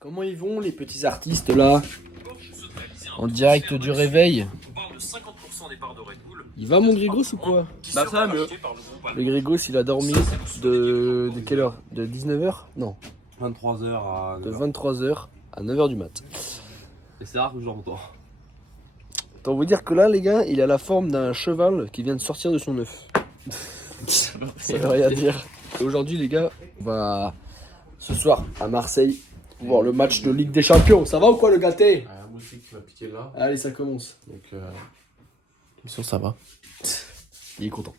Comment ils vont les petits artistes là? En direct du réveil. Il va mon Grégos ou quoi? Bah ça va mieux. Le Grégos il a dormi de quelle heure? De 19h? Non. 23h à De 9h. 23h à 9h du mat. Et c'est rare que je dors autant. Autant vous dire que là les gars, il a la forme d'un cheval qui vient de sortir de son œuf. Ça veut rien dire. Et aujourd'hui les gars, on va ce soir à Marseille voir le match de Ligue des Champions. Ça va ou quoi le gâté? Moi aussi qui m'a piqué là. Allez, ça commence. Donc ça va. Il est content.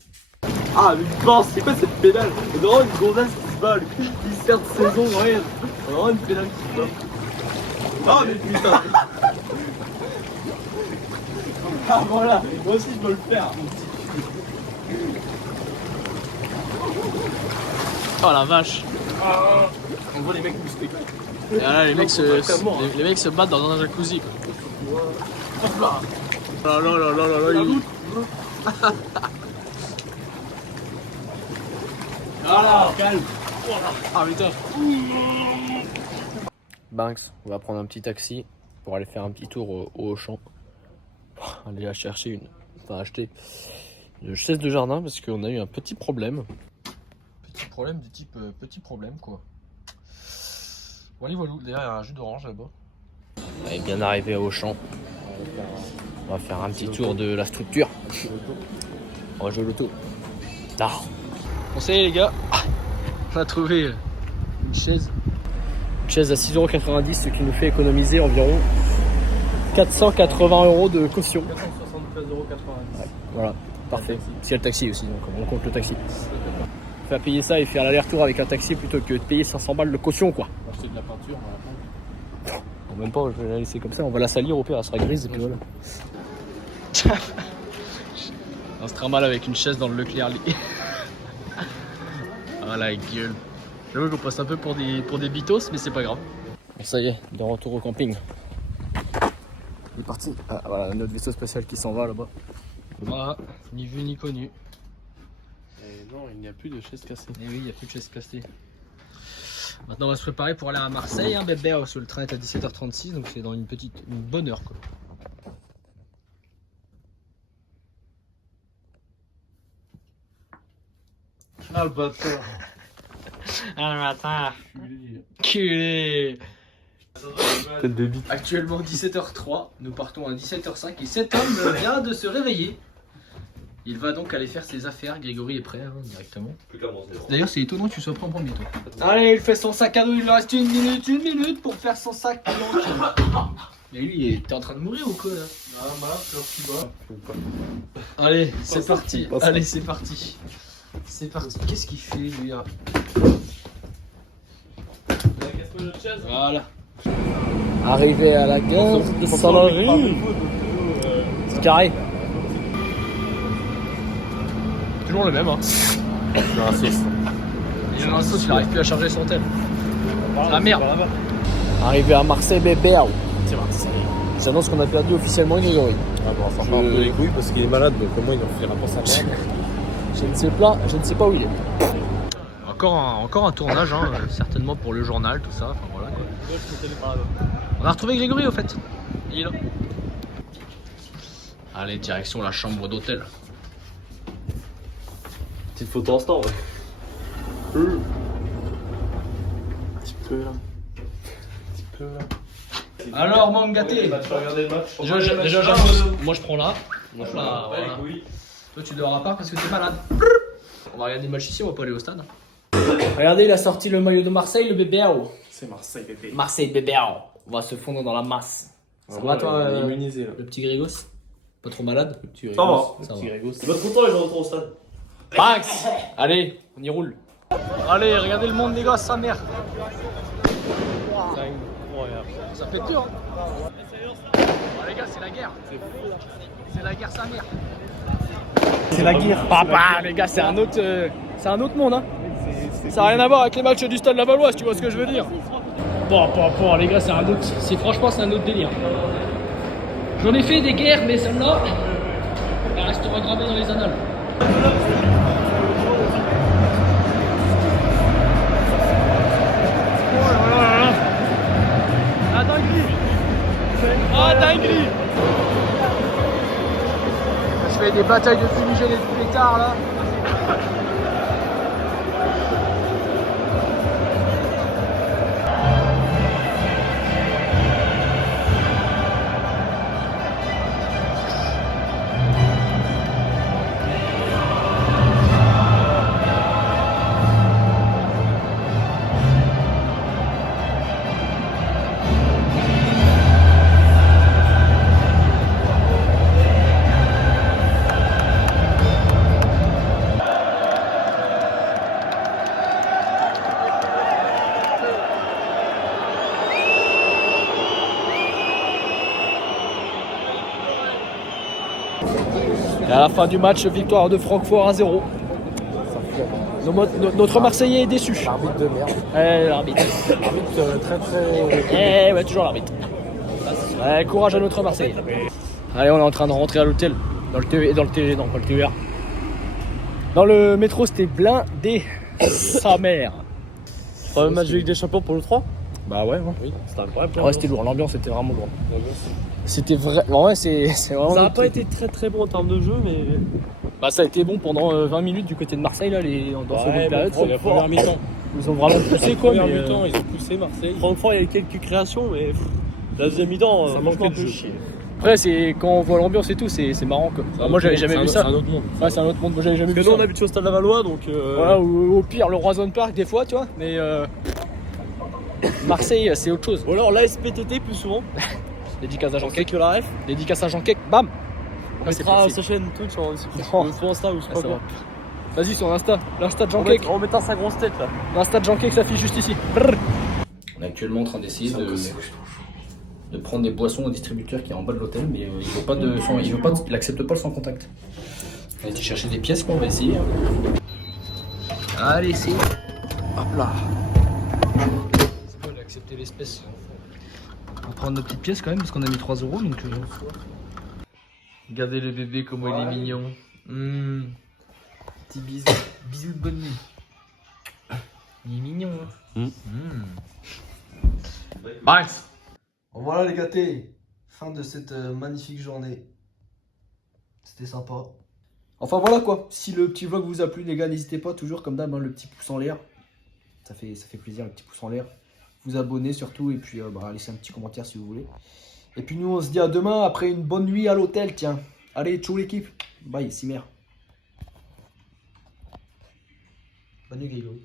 Ah mais je pense, c'est quoi cette pédale? C'est vraiment une gonzesse qui se bat, le lycéen de saison, rien. C'est vraiment une pédale qui se bat. Ah mais putain. Ah voilà, moi aussi je peux le faire. Oh la vache. On voit les mecs musclés. Et là les mecs les mecs se battent dans un jacuzzi quoi. Oh là là là là là là. Voilà, calme. Ah putain. Banks, on va prendre un petit taxi pour aller faire un petit tour au Auchan. Aller chercher acheter une chaise de jardin parce qu'on a eu un petit problème. Petit problème du type petit problème quoi. Voilà, voilà. D'ailleurs, il y a un jus d'orange là-bas. On est bien arrivé à Auchan. On va faire un petit tour de la structure. On va jouer au loto. Non. Bon, ça y est les gars, on a trouvé une chaise. Une chaise à 6,90€, ce qui nous fait économiser environ 480€ de caution. 473,90€. Ouais, voilà, parfait. S'il y a le taxi aussi, donc on compte le taxi. Faire payer ça et faire l'aller-retour avec un taxi plutôt que de payer 500 balles de caution quoi. On va acheter de la peinture, on va la prendre. Non, même pas, je vais la laisser comme ça, on va la salir au pire, elle sera grise et puis voilà. On se trimballe avec une chaise dans le Leclerc. Ah la gueule. J'avoue qu'on passe un peu pour des bitos, mais c'est pas grave. Bon, ça y est, de retour au camping. Il est parti. Ah voilà, notre vaisseau spatial qui s'en va là-bas. Voilà, ni vu ni connu. Et non, il n'y a plus de chaise cassée. Et oui, il n'y a plus de chaise cassée. Maintenant on va se préparer pour aller à Marseille, hein, bébé, parce que le train est à 17h36, donc c'est dans une bonne heure quoi. Ah le bâtard. Ah le bâtard. Culé. Tête de bite. Actuellement 17h03, nous partons à 17h05 et cet homme vient de se réveiller. Il va donc aller faire ses affaires, Grégory est prêt hein, directement. D'ailleurs c'est étonnant que tu sois prêt en premier toi. Allez, il fait son sac à dos, il lui reste une minute pour faire son sac. Mais lui, t'es en train de mourir ou quoi là? Ah malade, c'est tu bas. Allez, c'est parti. Allez, c'est parti. C'est parti. Qu'est-ce qu'il fait lui là? Voilà. Arrivé à la gare de Saint-Lary. C'est carré. Toujours le même hein. Dans la sauce. Il est dans la sauce, il n'arrive plus à charger son tel. C'est la merde. Arrivé à Marseille bébé. C'est Marseille. J'annonce qu'on a perdu officiellement Grégory. Ah bon, ça part un peu les couilles parce qu'il est malade, donc au moins il en finira pas sa merde. Je ne sais pas où il est. Encore un tournage, hein, certainement pour le journal, tout ça. Enfin, voilà, quoi. On a retrouvé Grégory au fait. Il est là. Allez, direction la chambre d'hôtel. Petite photo en stand, ouais. Petit peu là. Petit peu là. Alors, mon gâté. Tu vas regarder le match. Déjà, j'annonce. Moi, je prends là. Moi, je prends là. Voilà. Toi, tu dors à part parce que t'es malade. On va regarder le match ici, on va pas aller au stade. Regardez, il a sorti le maillot de Marseille, le bébé. C'est Marseille, bébé. Marseille, bébé. On va se fondre dans la masse. Ça va, toi, immunisé là. le petit Grégos? Pas trop malade? Le petit Ça va. Régos. Ça va. Tu vas être content les gens retournent au stade. Max. Allez, on y roule. Allez, regardez le monde des gosses, sa mère. Ça fait peur. Hein. Oh, les gars, c'est la guerre. C'est la guerre, sa mère. C'est la guerre. Papa, les gars, c'est un autre monde. Hein. Ça n'a rien à voir avec les matchs du Stade Lavallois, si tu vois ce que je veux dire. Bon, les gars, c'est un autre. Franchement, c'est un autre délire. J'en ai fait des guerres, mais celle-là, elle restera gravée dans les annales. dinguerie. Je fais des batailles de fumigènes et de pétards là. Et à la fin du match, victoire de Francfort 1-0. Notre Marseillais est déçu. L'arbitre de merde. L'arbitre. L'arbitre très très. Ouais, toujours l'arbitre. Courage à notre Marseillais. Allez, on est en train de rentrer à l'hôtel. Dans le TER, non, pas le TER. Dans le métro, c'était blindé. Sa mère. Le match de Ligue des Champions pour le 3. Bah ouais, Oui, c'était incroyable. ouais, c'était lourd. L'ambiance était vraiment lourde. C'était vraiment. Ouais, c'est vraiment. Ça n'a pas été très très bon en termes de jeu, mais. Bah, ça a été bon pendant 20 minutes du côté de Marseille, là, dans la seconde période. la première mi-temps. Ils ont vraiment poussé, quoi. Première Mais, mi-temps, ils ont poussé Marseille. Francfort, il y a eu quelques créations, mais la deuxième mi-temps, Ça manquait de jeu. Après, quand on voit l'ambiance et tout, c'est marrant, quoi. Moi, j'avais jamais vu ça. C'est un autre monde. Ouais, c'est un autre monde. Moi, j'avais jamais vu Parce ça. que nous, on habite au Stade Lavallois, donc. Voilà, ou au pire, le Roison Park, des fois, tu vois. Mais Marseille, c'est autre chose. Ou alors l'ASPTT plus souvent. Dédicace à Jean On sait Cake. que la ref. Dédicace à Jean Cake. Bam! On Ah, c'est mettra possible. sa chaîne Twitch en Oh. sur Insta ou je sais Ah, pas ça quoi. va. Vas-y, sur Insta. L'Insta de Jean Cake. On mettra sa grosse tête là. L'insta de Jean Cake s'affiche juste ici. Brrr. On est actuellement en train d'essayer de prendre des boissons au distributeur qui est en bas de l'hôtel, mais il accepte pas le sans contact. On va essayer de chercher des pièces, quoi, on va essayer. Allez, c'est. Hop là. C'est bon, il a accepté l'espèce. On va prendre nos petites pièces quand même, parce qu'on a mis 3 euros, donc. Regardez le bébé, comment il est mignon. Petit bisou. Bisous de bonne nuit. Il est mignon, hein. Max. Voilà les gâtés, fin de cette magnifique journée. C'était sympa. Enfin voilà quoi, si le petit vlog vous a plu les gars, n'hésitez pas toujours comme d'hab, le petit pouce en l'air. Ça fait plaisir le petit pouce en l'air. Vous abonner surtout et puis laissez un petit commentaire si vous voulez. Et puis nous on se dit à demain après une bonne nuit à l'hôtel, tiens. Allez, ciao l'équipe. Bye, Simer. Bonne nuit Grégory.